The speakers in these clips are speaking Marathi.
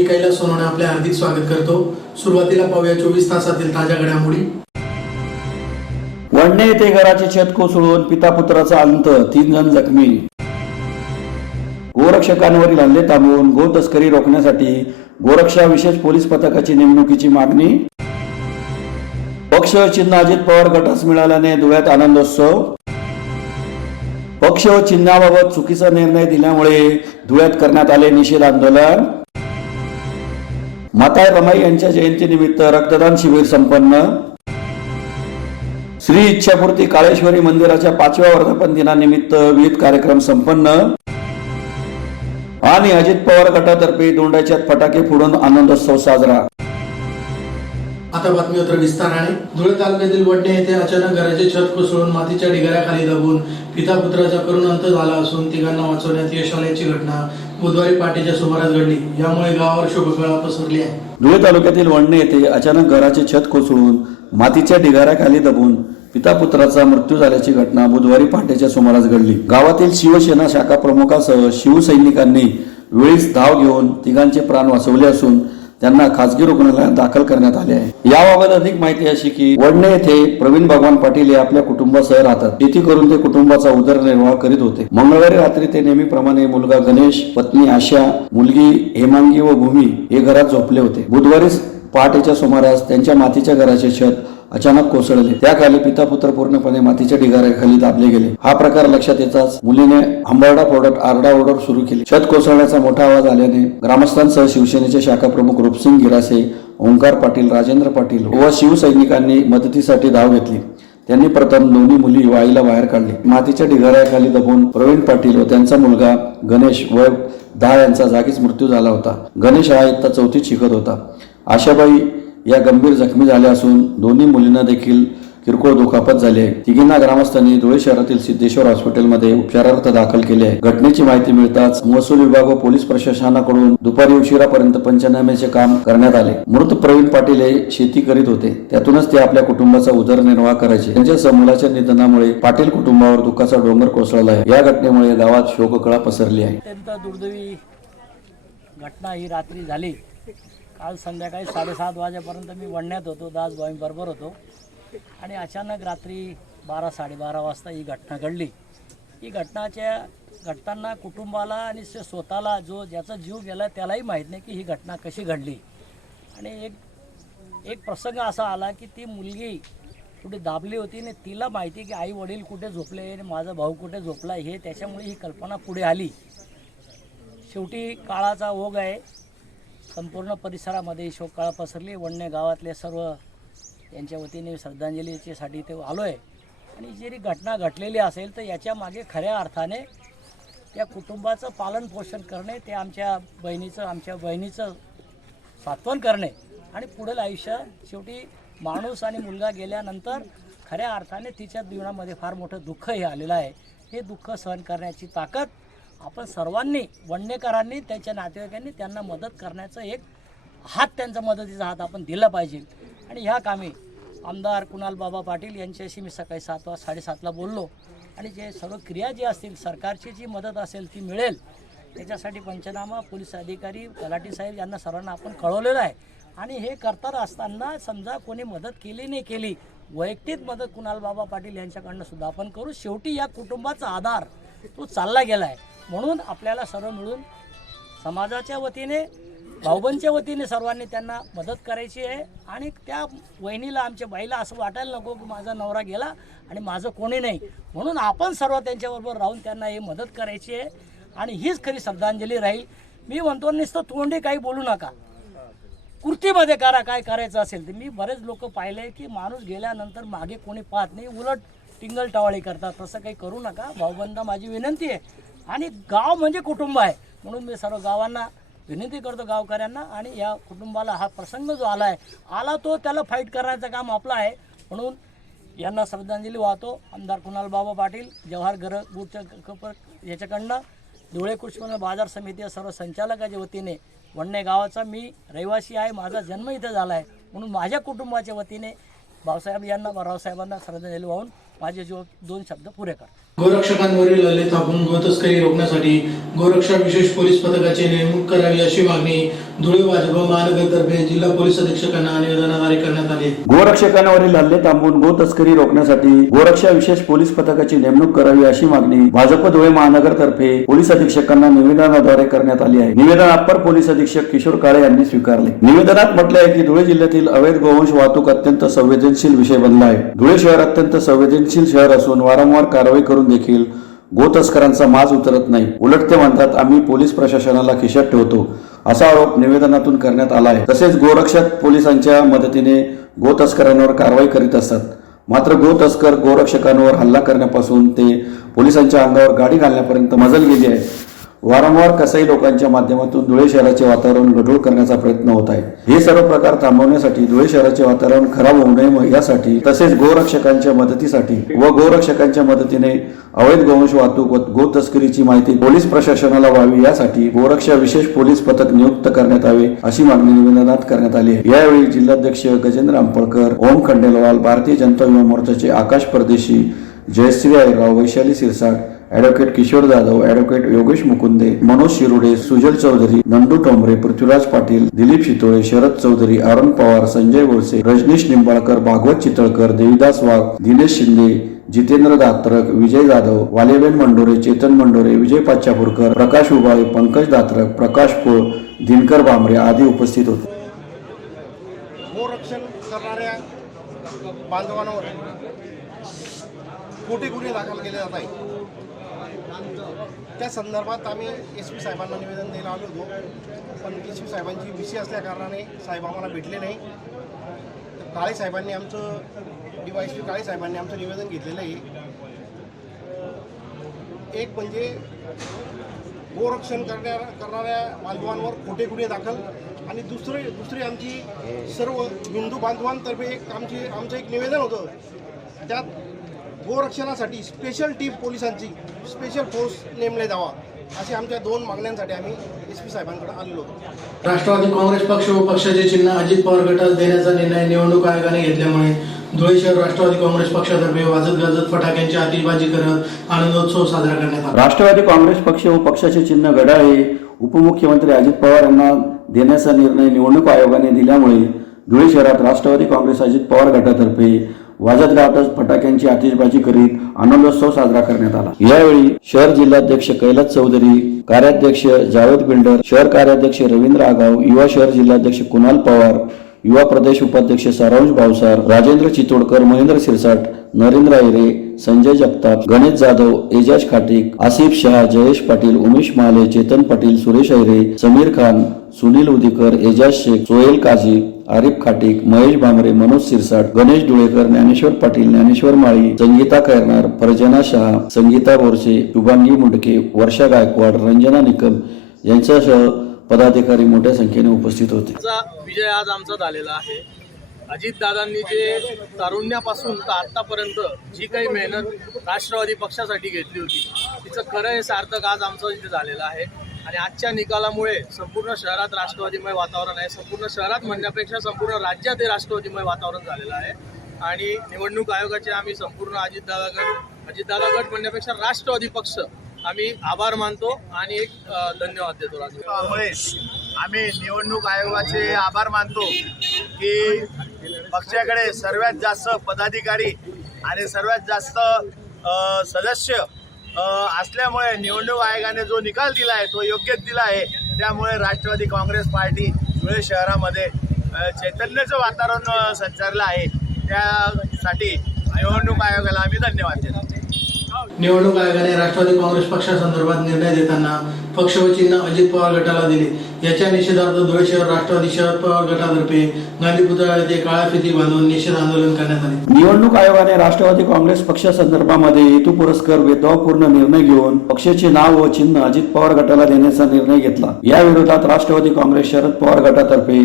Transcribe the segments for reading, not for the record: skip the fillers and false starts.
मी कैलास सोनवणे आपले हार्दिक स्वागत करतो। सुरुवातीला पाहूया 24 तासातील ताज्या घडामोडी। वडणे येथे घराचे छत कोसळून पिता पुत्राचा अंत, 3 जण जखमी। गोरक्षकांवरील हल्ले थांबवून गो तस्करी रोखण्यासाठी गोरक्षा विशेष पोलीस पथकाची नेमणुकीची मागणी। पक्ष चिन्ह अजित पवार गटास मिळाल्याने धुळ्यात आनंदोत्सव। पक्ष व चिन्हाबाबत चुकीचा निर्णय दिल्यामुळे धुळ्यात करण्यात आले निषेध आंदोलन। माता रमाई यांच्या जयंतीनिमित्त रक्तदान शिबिर संपन्न। श्री इच्छापूर्ती काळेश्वरी मंदिराच्या 5व्या वर्धापन दिनानिमित्त विविध कार्यक्रम संपन्न। आणि अजित पवार गटातर्फे दोंडाच्यात फटाके फोडून आनंदोत्सव साजरा। आता बातमीपत्र विस्ताराने। धुळे तालुक्यातील वडणे येथे अचानक घराचे छत कोसळून मातीच्या ढिगाऱ्याखाली दबून पिता पुत्राचा करुण अंत झाला असून तिघांना वाचवण्यात यश आल्याची घटना बुधवारी पहाटेच्या सुमारास घडली। यामुळे गावावर शोककळा पसरली आहे। धुळे तालुक्यातील वडणे येथे अचानक घराचे छत कोसळून मातीच्या ढिगाऱ्याखाली दबून पिता पुत्राचा मृत्यू झाल्याची घटना बुधवारी पहाटेच्या सुमारास घडली। गावातील शिवसेना शाखा प्रमुखासह शिवसैनिकांनी वेळीच धाव घेऊन तिघांचे प्राण वाचवले असून त्यांना खासगी रुग्णालयात दाखल करण्यात आले आहे। याबाबत अधिक माहिती अशी की वडणे येथे प्रवीण भगवान पाटील हे आपल्या कुटुंबासह राहतात। शेती करून ते कुटुंबाचा उदरनिर्वाह करीत होते। मंगळवारी रात्री ते नेहमीप्रमाणे मुलगा गणेश, पत्नी आशा, मुलगी हेमांगी व भूमी हे घरात झोपले होते। बुधवारी पहाटेच्या सुमारास त्यांच्या मातीच्या घराचे छत अचानक कोसळले। त्याखाली पिता पुत्र पूर्णपणे मातीच्या ढिगाऱ्याखाली दाबले गेले। हा प्रकार लक्षात येताच मुलीने हंबरडा फोडत आरडाओरड सुरू केली। छत कोसळण्याचा मोठा आवाज आल्याने ग्रामस्थांसह शिवसेनेचे शाखा प्रमुख रूपसिंग गिरासे, ओंकार पाटील, राजेंद्र पाटील व शिवसैनिकांनी मदतीसाठी धाव घेतली। त्यांनी प्रथम दोन्ही मुली वाईला बाहेर काढली। मातीच्या ढिगाऱ्याखाली दबून प्रवीण पाटील व त्यांचा मुलगा गणेश वय 10 यांचा जागीच मृत्यू झाला होता। गणेश हा इयत्ता 4थीत शिकत होता। आशाबाई या गंभीर जखमी झाल्या असून दोन्ही मुलींना देखील किरकोळ दुखापत झाली आहे। तिघींना ग्रामस्थांनी धुळे शहरातील सिद्धेश्वर हॉस्पिटलमध्ये उपचारार्थ दाखल केले आहे। घटनेची माहिती मिळताच महसूल विभाग व पोलीस प्रशासनाकडून दुपारी उशिरापर्यंत पंचनाम्याचे काम करण्यात आले। मृत प्रवीण पाटील हे शेती करीत होते, त्यातूनच ते आपल्या कुटुंबाचा उदरनिर्वाह करायचे। त्यांच्या मुलाच्या निधनामुळे पाटील कुटुंबावर दुःखाचा डोंगर कोसळला आहे। या घटनेमुळे गावात शोककळा पसरली आहे। अत्यंत दुर्दैवी घटना ही रात्री झाली। काल संध्याकाळी 7:30 वाजेपर्यंत मी वडण्यात होतो, दासभाईंबरोबर होतो आणि अचानक रात्री 12-12:30 वाजता ही घटना घडली। ही घटनांना कुटुंबाला आणि स्वतःला ज्याचा जीव गेला त्यालाही माहीत नाही की ही घटना कशी घडली। आणि एक प्रसंग असा आला की ती मुलगी कुठे दाबली होती आणि तिला माहिती की आई वडील कुठे झोपले आणि माझा भाऊ कुठे झोपला हे त्याच्यामुळे ही कल्पना पुढे आली। शेवटी काळाचा ओघ आहे, संपूर्ण परिसरामध्ये शोककळा पसरली। वडणे गावातले सर्व यांच्या वतीने श्रद्धांजलीसाठी ते आलो आहे। आणि जरी घटना घडलेली असेल तर याच्या मागे खऱ्या अर्थाने त्या कुटुंबाचं पालन पोषण करणे, ते आमच्या बहिणीचं सात्वन करणे आणि पुढील आयुष्य शेवटी माणूस आणि मुलगा गेल्यानंतर खऱ्या अर्थाने तिच्या जीवनामध्ये फार मोठं दुःख हे आलेलं आहे। हे दुःख सहन करण्याची ताकद आपण सर्वांनी, वडणेकरांनी, त्यांच्या नातेवाईकांनी त्यांना मदत करण्याचं एक हात, त्यांचा मदतीचा हात आपण दिला पाहिजे। आणि ह्या कामी आमदार कुणाल बाबा पाटील यांच्याशी मी सकाळी 7:30ला बोललो आणि जे सर्व क्रिया जी असतील, सरकारची जी मदत असेल ती मिळेल त्याच्यासाठी पंचनामा, पोलीस अधिकारी, तलाठी साहेब यांना सर्वांना आपण कळवलेलं आहे। आणि हे करत असताना समजा कोणी मदत केली नाही केली, वैयक्तिक मदत कुणाल बाबा पाटील यांच्याकडनं सुद्धा आपण करू। शेवटी या कुटुंबाचा आधार तो चालला गेला आहे। म्हणून आपल्याला सर्व मिळून समाजाच्या वतीने, भाऊबंदच्या वतीने सर्वांनी त्यांना मदत करायची आहे। आणि त्या वहिनीला, आमच्या बाईला असं वाटायला नको की माझा नवरा गेला आणि माझं कोणी नाही, म्हणून आपण सर्व त्यांच्याबरोबर राहून त्यांना हे मदत करायची आहे। आणि हीच खरी श्रद्धांजली राहील। मी म्हणतो नुसतं तोंडी काही बोलू नका, कृतीमध्ये करा। काय करायचं असेल तर मी बरेच लोक पाहिले की माणूस गेल्यानंतर मागे कोणी पाहत नाही, उलट टिंगल टावाळी करतात। तसं काही करू नका। भाऊबंदा माझी विनंती आहे। आणि गाव म्हणजे कुटुंब आहे, म्हणून मी सर्व गावांना विनंती करतो, गावकऱ्यांना, आणि या कुटुंबाला हा प्रसंग जो आला तो त्याला फाईट करण्याचं काम आपलं आहे। म्हणून यांना श्रद्धांजली वाहतो। आमदार कुणाल बाबा पाटील, जवाहर बूथच्या याच्याकडनं धुळे कृषी बाजार समिती सर्व संचालकाच्या वतीने, वडणे गावाचा मी रहिवासी आहे, माझा जन्म इथं झाला आहे, म्हणून माझ्या कुटुंबाच्या वतीने भाऊसाहेबांना श्रद्धांजली वाहून माझे 2 शब्द पुरे कर। गोरक्षकांवरील हल्ले थांबवून गोतस्करी रोखण्यासाठी गोरक्षा विशेष पोलीस पथकाची नेमणूक करावी अशी मागणी धुळे भाजप महानगरतर्फे जिल्हा पोलीस अधीक्षकांना निवेदनाद्वारे करण्यात आली. गोरक्षकांवरील हल्ले थांबवून गो तस्करी रोखण्यासाठी गोरक्षा विशेष पोलीस पथकाची नेमणूक करावी अशी मागणी भाजप धुळे महानगरतर्फे पोलीस अधीक्षकांना निवेदनाद्वारे करण्यात आली आहे. निवेदन अप्पर पोलीस अधीक्षक किशोर काळे यांनी स्वीकारले. निवेदनात म्हटले आहे की धुळे जिल्ह्यातील अवैध गोवंश वाहतूक अत्यंत संवेदनशील विषय बनला आहे. धुळे शहर अत्यंत संवेदनशील शहर असून वारंवार कारवाई करून देखील गो तस्करांचा माज उतरत नाही. उलट ते म्हणतात आम्ही पोलीस प्रशासनाला खिशात ठेवतो असा आरोप निवेदनातून करण्यात आला आहे. तसेच गोरक्षक पोलिसांच्या मदतीने गो तस्करांवर कारवाई करीत असतात. मात्र गो तस्कर गोरक्षकांवर हल्ला करण्यापासून ते पोलिसांच्या अंगावर गाडी घालण्यापर्यंत मजल गेली आहे. वारंवार कसाई लोकांच्या माध्यमातून धुळे शहराचे वातावरण गढूळ करण्याचा प्रयत्न होत आहे. हे सर्व प्रकार थांबवण्यासाठी धुळे शहराचे वातावरण खराब होऊ नये यासाठी तसेच गोरक्षकांच्या मदतीसाठी व गोरक्षकांच्या मदतीने अवैध गोवंश वाहतूक व गो तस्करीची माहिती पोलीस प्रशासनाला व्हावी यासाठी गोरक्षा विशेष पोलीस पथक नियुक्त करण्यात यावे अशी मागणी निवेदनात करण्यात आली आहे. यावेळी जिल्हाध्यक्ष गजेंद्र आंपळकर, ओम खंडेलवाल, भारतीय जनता युवा मोर्चाचे आकाश परदेशी, जयश्री आयराव, वैशाली सिरसाट, ॲडव्होकेट किशोर जाधव, ॲडव्होकेट योगेश मुकुंदे, मनोज शिरोडे, सुजल चौधरी, नंदू टोंबरे, पृथ्वीराज पाटील, दिलीप शितोळे, शरद चौधरी, अरुण पवार, संजय बोरसे, रजनीश निंबाळकर, भागवत चितळकर, देविदास वाघ, दिनेश शिंदे, जितेंद्र दात्रक, विजय जाधव, वालेबेन मंडोरे, चेतन मंडोरे, विजय पाचापूरकर, प्रकाश उबाळे, पंकज दात्रक, प्रकाश पोळ, दिनकर भामरे आदी उपस्थित होते. गोरक्षण करणाऱ्या बांधवांवर खोटे गुन्हे दाखल केले जात आहेत. त्या संदर्भात आम्ही SP साहेबांना निवेदन द्यायला आलो होतो, पण SP साहेबांची विषय असल्या कारणाने साहेब आम्हाला भेटले नाही. तर काळे साहेबांनी आमचं DYSP काळे साहेबांनी आमचं निवेदन घेतलेलं आहे. एक म्हणजे गोरक्षण करणाऱ्या बांधवांवर खोटे गुन्हे दाखल आणि दुसरी आमची सर्व हिंदू बांधवांतर्फे आमचं एक निवेदन होतं. त्यात गोरक्षणासाठी स्पेशल टीम पोलिसांची स्पेशल फोर्स नेमले जावा अशी आमच्या 2 मागण्यांसाठी आम्ही SP साहेबांकडे आलेलो होतो. राष्ट्रवादी काँग्रेस पक्ष व पक्षाचे चिन्ह अजित पवार गटास देण्याचा निर्णय निवडणूक आयोगाने घेतल्यामुळे धुळे शहर राष्ट्रवादी काँग्रेस पक्षातर्फे वाजत गाजत फटाक्यांची आतिषबाजी करत आनंदोत्सव साजरा करण्यात आला. राष्ट्रवादी काँग्रेस पक्ष व पक्षाचे चिन्ह घड्याळ हे उपमुख्यमंत्री अजित पवार यांना देण्याचा निर्णय निवडणूक आयोगाने दिल्यामुळे धुळे शहरात राष्ट्रवादी काँग्रेस अजित पवार गटातर्फे वाजत गाजत फटाक्यांची आतिषबाजी करीत आनंदोत्सव साजरा करण्यात आला. यावेळी शहर जिल्हाध्यक्ष कैलास चौधरी, कार्याध्यक्ष जावेद बिल्डर, शहर कार्याध्यक्ष रवींद्र आगाव, युवा शहर जिल्हाध्यक्ष कुणाल पवार, युवा प्रदेश उपाध्यक्ष सारांश भावसार, राजेंद्र चितोडकर, महेंद्र सिरसाट, नरेंद्र आयरे, संजय जगताप, गणेश जाधव, एजाज खाटिक, आसिफ शाह, जयेश पाटील, उमेश माले, चेतन पाटील, सुरेश आयरे, समीर खान, सुनील उदीकर, एजाज शेख, सोहेल काझी, आरिफ खाटिक, महेश भामरे, मनोज सिरसाट, गणेश डुळेकर, ज्ञानेश्वर पाटील, ज्ञानेश्वर माळी, संगीता खैरनार, फरजना शाह, संगीता बोरसे, शुभांगी मुंडके, वर्षा गायकवाड, रंजना निकम यांच्यासह पदाधिकारी मोठ्या संख्येने उपस्थित होते. विजय आज आमचा झालेला आहे. अजितदादांनी जे तारुण्यापासून तर आत्तापर्यंत जी काही मेहनत राष्ट्रवादी पक्षासाठी घेतली होती तिचं खरं हे सार्थक आज आमचं इथे झालेलं आहे. आणि आजच्या निकालामुळे संपूर्ण शहरात राष्ट्रवादीमय वातावरण आहे. संपूर्ण शहरात म्हणण्यापेक्षा संपूर्ण राज्यात हे राष्ट्रवादीमय वातावरण झालेलं आहे. आणि निवडणूक आयोगाचे आम्ही संपूर्ण अजितदादा गट म्हणण्यापेक्षा राष्ट्रवादी पक्ष आम्ही आभार मानतो आणि एक धन्यवाद देतो. त्यामुळे आम्ही निवडणूक आयोगाचे आभार मानतो की पक्षाकडे सर्वात जास्त पदाधिकारी आणि सर्वात जास्त सदस्य असल्यामुळे निवडणूक आयोगाने जो निकाल दिला आहे तो योग्यच दिला आहे. त्यामुळे राष्ट्रवादी काँग्रेस पार्टी धुळे शहरामध्ये चैतन्याचं वातावरण संचारलं आहे. त्यासाठी निवडणूक आयोगाला आम्ही धन्यवाद देतो. निवडणूक आयोगाने राष्ट्रवादी काँग्रेस पक्षासंदर्भात निर्णय देताना पक्ष व चिन्ह अजित पवार गटाला दिले. याच्या निषेधार्थ धुळे शहर राष्ट्रवादी शरद पवार गटातर्फे गांधी पुतळा येथे काळ्या फिती बांधून निषेध आंदोलन करण्यात आले. निवडणूक आयोगाने राष्ट्रवादी काँग्रेस पक्षासंदर्भामध्ये हेतुपुरस्सर भेदभावपूर्ण निर्णय घेऊन पक्षाचे नाव व चिन्ह अजित पवार गटाला देण्याचा निर्णय घेतला. या विरोधात राष्ट्रवादी काँग्रेस शरद पवार गटातर्फे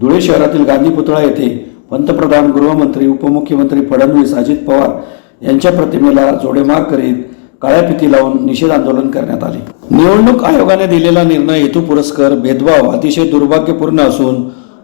धुळे शहरातील गांधी पुतळा येथे पंतप्रधान, गृहमंत्री, उपमुख्यमंत्री फडणवीस, अजित पवार यांच्या प्रतिमेला जोडेमार करीत काळ्या फिती लावून निषेध आंदोलन करण्यात आले. निवडणूक आयोगाने दिलेला निर्णय हेतुपुरस्सर भेदभाव अतिशय दुर्भाग्यपूर्ण असून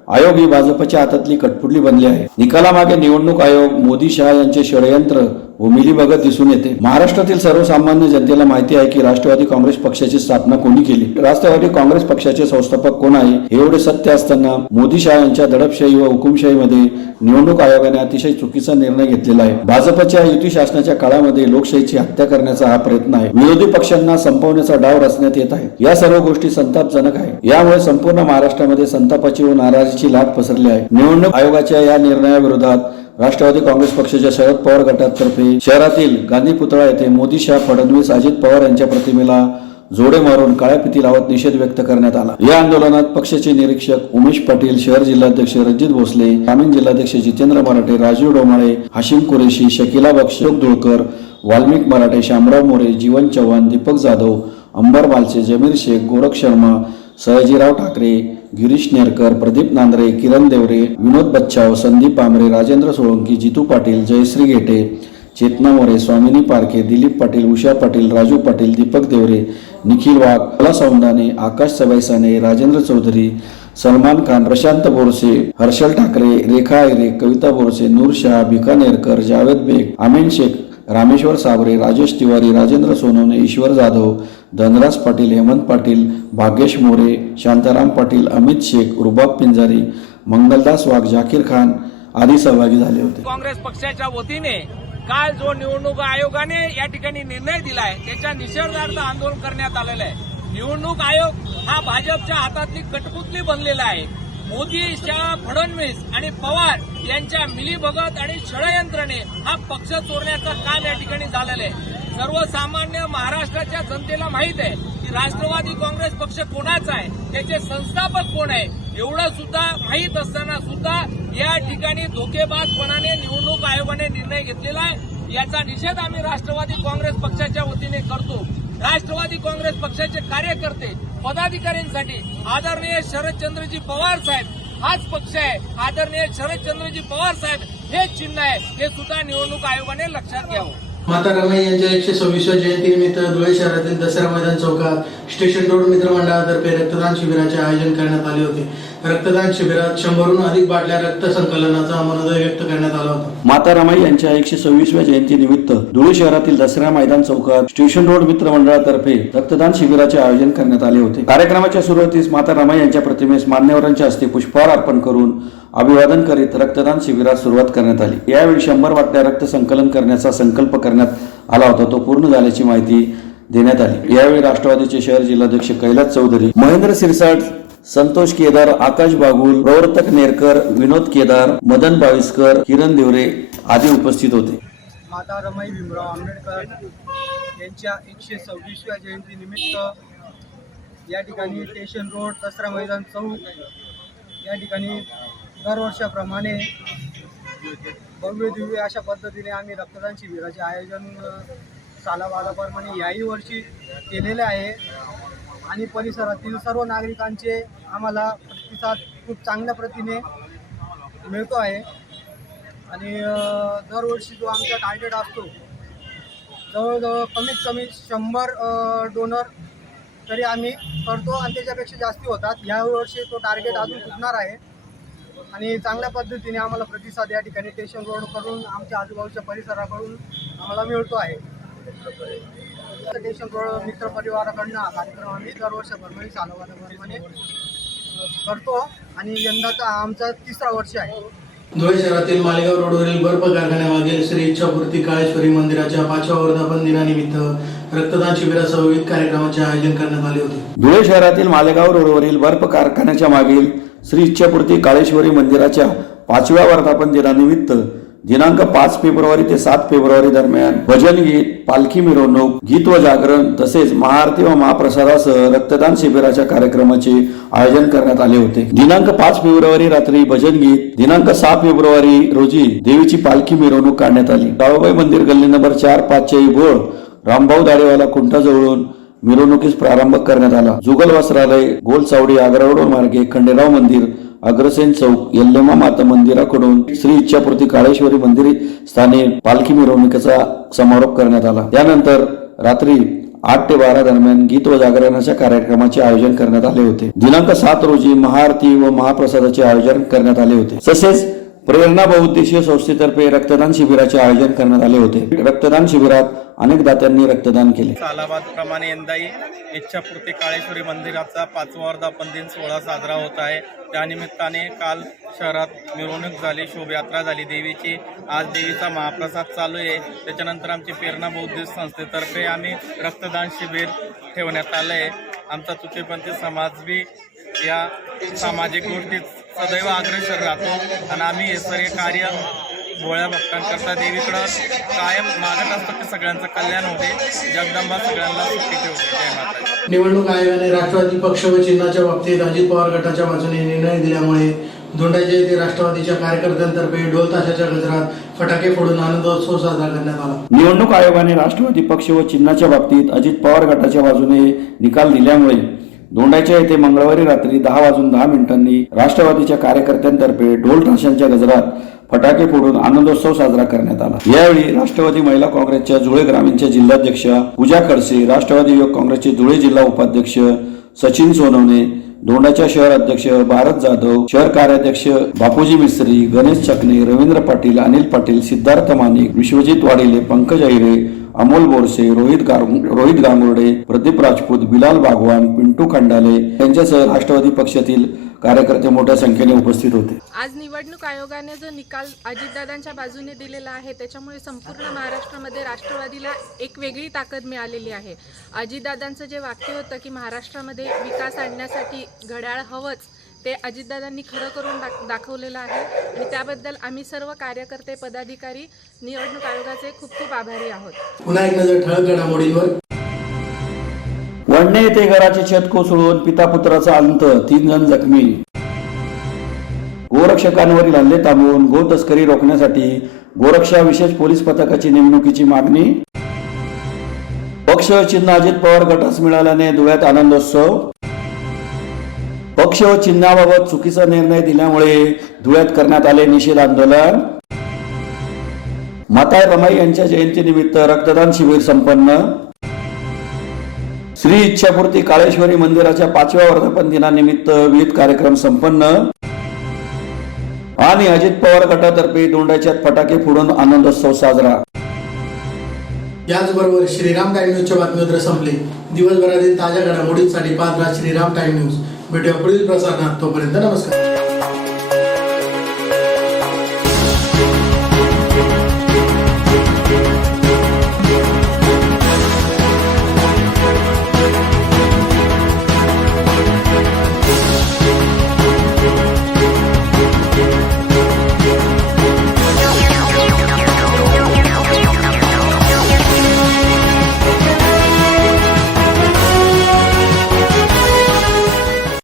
आयोग ही भाजपच्या हातातली कटपुतली बनली आहे. निकालामागे निवडणूक आयोग, मोदी शहा यांचे षडयंत्र व मिलीभगत दिसून येते. महाराष्ट्रातील सर्वसामान्य जनतेला माहिती आहे की राष्ट्रवादी काँग्रेस पक्षाची स्थापना कोणी केली. राष्ट्रवादी काँग्रेस पक्षाचे संस्थापक कोण आहे हे एवढे सत्य असताना मोदी शहा यांच्या दडपशाही व हुकुमशाहीमध्ये निवडणूक आयोगाने अतिशय चुकीचा निर्णय घेतलेला आहे. भाजपच्या युती शासनाच्या काळामध्ये लोकशाहीची हत्या करण्याचा हा प्रयत्न आहे. विरोधी पक्षांना संपवण्याचा डाव रचण्यात येत आहे. या सर्व गोष्टी संतापजनक आहे. यामुळे संपूर्ण महाराष्ट्रामध्ये संतापाची व नाराजीची लाट पसरली आहे. निवडणूक आयोगाच्या या निर्णयाविरोधात राष्ट्रवादी काँग्रेस पक्षाच्या शरद पवार गटातर्फे शहरातील गांधी पुतळा येथे मोदी शहा फडणवीस अजित पवार यांच्या प्रतिमेला जोडे मारून काळ्या फिती लावत निषेध व्यक्त करण्यात आला. या आंदोलनात पक्षाचे निरीक्षक उमेश पाटील, शहर जिल्हाध्यक्ष रणजित भोसले, ग्रामीण जिल्हाध्यक्ष जितेंद्र मराठे, राजीव डोमाळे, हाशिम कुरेशी, शकिला बक्ष, धुळकर, वाल्मिक मराठे, शामराव मोरे, जीवन चव्हाण, दीपक जाधव, अंबर बालचे, जमीर शेख, गोरख शर्मा, सयाजीराव ठाकरे, गिरीश नेरकर, प्रदीप नांदरे, किरण देवरे, विनोद बच्चाव, संदीप बांबरे, राजेंद्र सोळंकी, जितू पाटील, जयश्री गेटे, चेतना मोरे, स्वामिनी पारखे, दिलीप पाटील, उषा पाटील, राजू पाटील, दीपक देवरे, निखिल वाघ, कला सौंदाने, आकाश सबाईसाने, राजेंद्र चौधरी, सलमान खान, प्रशांत बोरसे, हर्षल ठाकरे, रेखा आयरे, कविता बोरसे, नूर शाह, बिकानेरकर, जावेद बेग, आमीन शेख, रामेश्वर साबरे, राजेश तिवारी, राजेंद्र सोनवणे, ईश्वर जाधव, धनराज पाटील, हेमंत पाटील, भाग्येश मोरे, शांताराम पाटील, अमित शेख, रुबाब पिंजारी, मंगलदास वाघ, जाकीर खान आदी सहभागी झाले होते. काँग्रेस पक्षाच्या वतीने काल जो निवडणूक आयोगाने या ठिकाणी निर्णय दिलाय त्याच्या निषेधार्थ आंदोलन करण्यात आलेलं आहे. निवडणूक आयोग हा भाजपच्या हातातली कठपुतली बनलेला आहे. मोदी, शहा, फडणवीस आणि पवार यांच्या मिलीभगत आणि षडयंत्राने हा पक्ष चोरण्याचं काम या ठिकाणी झालेलं आहे. सर्वसामान्य महाराष्ट्राच्या जनतेला माहीत आहे की राष्ट्रवादी काँग्रेस पक्ष कोणाचा आहे, त्याचे संस्थापक कोण आहे, एवढं सुद्धा माहीत असताना सुद्धा या ठिकाणी धोकेबाजपणाने निवडणूक आयोगाने निर्णय घेतलेला आहे. याचा निषेध आम्ही राष्ट्रवादी काँग्रेस पक्षाच्या वतीने करतो. राष्ट्रवादी काँग्रेस पक्षाचे कार्यकर्ते, पदाधिकाऱ्यांसाठी आदरणीय शरदचंद्रजी पवार साहेब हाच पक्ष आहे. आदरणीय शरदचंद्रजी पवार साहेब हे चिन्ह आहे, हे सुद्धा निवडणूक आयोगाने लक्षात घ्यावं. माता रमाई यांच्या 126व्या जयंतीनिमित्त धुळे शहरातील दसरा मैदान चौकात स्टेशन रोड मित्रमंडळातर्फे रक्तदान शिबिराचे आयोजन करण्यात आले होते. रक्तदान शिबिरात 100हून अधिक बाटल्या रक्त संकलनाचा मनोदय व्यक्त करण्यात आला होता. माता रमाई यांच्या 126व्या जयंतीनिमित्त धुळे शहरातील दसरा मैदान चौकात स्टेशन रोड मित्र मंडळातर्फे रक्तदान शिबिराचे आयोजन करण्यात आले होते. कार्यक्रमाच्या सुरुवातीस माता रमाई यांच्या प्रतिमेस मान्यवरांच्या हस्ते पुष्पहार अर्पण करून अभिवादन करीत रक्तदान शिबिरात सुरुवात करण्यात आली. यावेळी 100 बाटल्या रक्त संकलन करण्याचा संकल्प करण्यात आला होता. तो पूर्ण झाल्याची माहिती देण्यात आली. यावेळी राष्ट्रवादीचे शहर जिल्हाध्यक्ष कैलास चौधरी, महेंद्र सिरसाट, संतोष केदार, आकाश बागुल, प्रवर्तक नेरकर, विनोद केदार, मदन बाविस्कर, किरण देवरे आदी उपस्थित होते. माता रमाई भीमराव आंबेडकर यांच्या 126व्या जयंतीनिमित्त या ठिकाणी स्टेशन रोड दसरा मैदान चौक या ठिकाणी दरवर्षाप्रमाणे भव्य दिव्य अशा पद्धतीने आम्ही रक्तदान शिबिराचे आयोजन सालाबादाप्रमाणे याही वर्षी केलेले आहे आणि परिसरातील सर्व नागरिकांचे आम्हाला प्रतिसाद खूप चांगल्या प्रतीने मिळतो आहे. आणि दरवर्षी जो आमचा टार्गेट असतो जवळजवळ कमीत कमी 100 डोनर तरी आम्ही करतो आणि त्याच्यापेक्षा जास्ती होतात. यावर्षी तो टार्गेट अजून फुटणार आहे आणि चांगल्या पद्धतीने आम्हाला प्रतिसाद या ठिकाणी स्टेशन रोड करून आमच्या आजूबाजूच्या परिसराकडून आम्हाला मिळतो आहे. स्टेशन रोड मित्र परिवाराकडनं हा कार्यक्रम आम्ही दरवर्षाप्रमाणे सालाबादाप्रमाणे करतो आणि यंदाचा आमचा 3रा वर्ष आहे. धुळे शहरातील मालेगाव रोडवरील बर्फ कारखान्यामागील श्री इच्छापूर्ती काळेश्वरी मंदिराच्या 5व्या वर्धापन दिनानिमित्त रक्तदान शिबिरासह विविध कार्यक्रमाचे आयोजन करण्यात आले होते. धुळे शहरातील मालेगाव रोडवरील बर्फ कारखान्याच्या मागील श्री इच्छापूर्ती काळेश्वरी मंदिराच्या 5व्या वर्धापन दिनानिमित्त दिनांक 5 फेब्रुवारी ते 7 फेब्रुवारी दरम्यान भजन गीत, पालखी मिरवणूक, गीत व जागरण तसेच महाआरती व महाप्रसादासह रक्तदान शिबिराच्या कार्यक्रमाचे आयोजन करण्यात आले होते. दिनांक 5 फेब्रुवारी रात्री भजन गीत, दिनांक 6 फेब्रुवारी रोजी देवीची पालखी मिरवणूक काढण्यात आली. रावबाई मंदिर गल्ली नंबर 4-5 घोळ रामभाऊ दाढेवाला खुंटाजवळून मिरवणुकीस प्रारंभ करण्यात आला. जुगल वस्त्रालय, गोल चावडी, आग्रा रोड मार्गे खंडेराव मंदिर, अग्रसेन चौक, यल्लमा माता मंदिराकडून श्री इच्छापूर्ती काळेश्वरी मंदिर स्थानी पालखी मिरवणुकीचा समारोप करण्यात आला. त्यानंतर रात्री 8 ते 12 दरम्यान गीत व जागरणाच्या कार्यक्रमाचे आयोजन करण्यात आले होते. दिनांक 7 रोजी महाआरती व महाप्रसादाचे आयोजन करण्यात आले होते. तसेच प्रेरणा बहुउद्देशीय संस्थेतर्फे रक्तदान शिबिराचे आयोजन करण्यात आले होते. रक्तदान शिबिरात अनेक दात्यांनी रक्तदान केले. सालाबादप्रमाणे यंदाही इच्छापूर्ती काळेश्वरी मंदिराचा 5वा वर्धापन दिन सोहळा साजरा होत आहे. त्यानिमित्ताने काल शहरात मिरवणूक झाली, शोभायात्रा झाली देवीची. आज देवीचा महाप्रसाद चालू आहे. त्याच्यानंतर आमची प्रेरणा बौद्धिक संस्थेतर्फे आम्ही रक्तदान शिबिर ठेवण्यात आलं आहे. आमचा तुटेपंथी समाज बी या सामाजिक गोष्टीत सदैव अग्रेसर राहतो आणि आम्ही हे सर्व कार्य भोळ्या भक्तांकरता देवीकडं कायम मागत असतो की सगळ्यांचं कल्याण होते. जगदंबा सगळ्यांना सुखी ठेवते. जय माता. निवडणूक आयोगाने राष्ट्रवादी पक्ष व चिन्हाच्या बाबतीत अजित पवार गटाच्या बाजूने निर्णय दिल्यामुळे दोंडाच्या येथे राष्ट्रवादीच्या कार्यकर्त्यांतर्फे ढोल ताशाच्या गजरात फटाके फोडून आनंदोत्सव साजरा करण्यात आला. निवडणूक आयोगाने राष्ट्रवादी पक्ष व चिन्हाच्या बाबतीत अजित पवार गटाच्या बाजूने निकाल दिल्यामुळे दोंडाच्या येथे मंगळवारी रात्री 10:10 राष्ट्रवादीच्या कार्यकर्त्यांतर्फे ढोल ताशांच्या गजरात फटाके फोडून आनंदोत्सव साजरा करण्यात आला. यावेळी राष्ट्रवादी महिला काँग्रेसच्या जुळे ग्रामीणच्या जिल्हाध्यक्षा पूजा खडसे, राष्ट्रवादी युवक काँग्रेसचे जुळे जिल्हा उपाध्यक्ष सचिन सोनवणे, दोंडाच्या शहर अध्यक्ष भारत जाधव, शहर कार्याध्यक्ष बापूजी मिस्त्री, गणेश चकणे, रवींद्र पाटील, अनिल पाटील, सिद्धार्थ मानिक, विश्वजित वाडिले, पंकज अहिरे, अमोल बोरसे, रोहित गांगुर्डे, प्रदीप राजपूत, बिलाल बागवान, पिंटू खंडाले यांच्यासह राष्ट्रवादी पक्षातील कार्यकर्ते मोठ्या संख्येने उपस्थित होते. आज निवडणूक आयोगाने जो निकाल अजितदादांच्या बाजूने दिलेला आहे त्याच्यामुळे संपूर्ण महाराष्ट्रामध्ये राष्ट्रवादीला एक वेगळी ताकद मिळालेली आहे. अजितदादांचं जे वाक्य होतं की महाराष्ट्रामध्ये विकास आणण्यासाठी घड्याळ हवंच, ते अजितदादांनी खरं करून दाखवलेलं आहे आणि त्याबद्दल आम्ही सर्व कार्यकर्ते, पदाधिकारी, निवडणूक आयोगाचे खूप खूप आभारी आहोत. पुन्हा एक नजर ठळक घडामोडींवर. वडणे येथे घराचे छत कोसळून पिता पुत्राचा अंत, 3 जण जखमी. गोरक्षकांवरील हल्ले थांबवून गो तस्करी रोखण्यासाठी गोरक्षा विशेष पोलीस पथकाची नेमणुकीची मागणी. पक्ष व चिन्ह अजित पवार गटास मिळाल्याने धुळ्यात आनंदोत्सव. पक्ष व चिन्हाबाबत चुकीचा निर्णय दिल्यामुळे धुळ्यात करण्यात आले निषेध आंदोलन. माता रमाई यांच्या जयंतीनिमित्त रक्तदान शिबिर संपन्न. श्री इच्छापूर्ती काळेश्वरी मंदिराच्या 5व्या वर्धापन दिनानिमित्त विविध कार्यक्रम संपन्न. आणि अजित पवार गटातर्फे दोंडाच्यात फटाके फोडून आनंदोत्सव साजरा. याचबरोबर श्रीराम टाइम न्यूजच्या बातमीपत्र संपले. दिवसभरातील ताज्या घडामोडींसाठी पाहत राहा श्रीराम टाइम न्यूज. भेटूया पुढील प्रसारणात. तोपर्यंत नमस्कार.